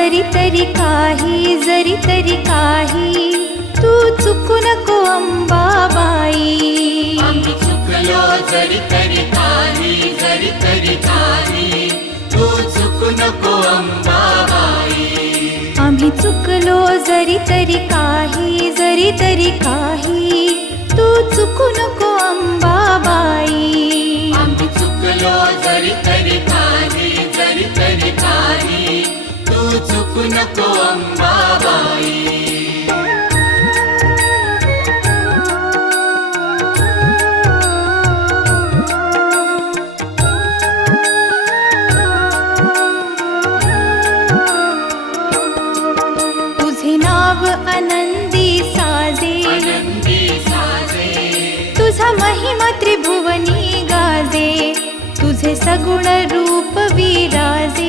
जरी तरी काही तू चुकू नको अंबाबाई. आम्ही चुकलो जरी तरी काही तू चुकू नको अंबाबाई. आम्ही चुकलो जरी तरी काही तू चुकू नको अंबाबाई. आम्ही चुकलो जरी तरी काही तू चुकू नको अंबाबाई. तुझे नाव आनंदी साजे, तुझा महिमा त्रिभुवनी गाजे, तुझे सगुण रूप विराजे.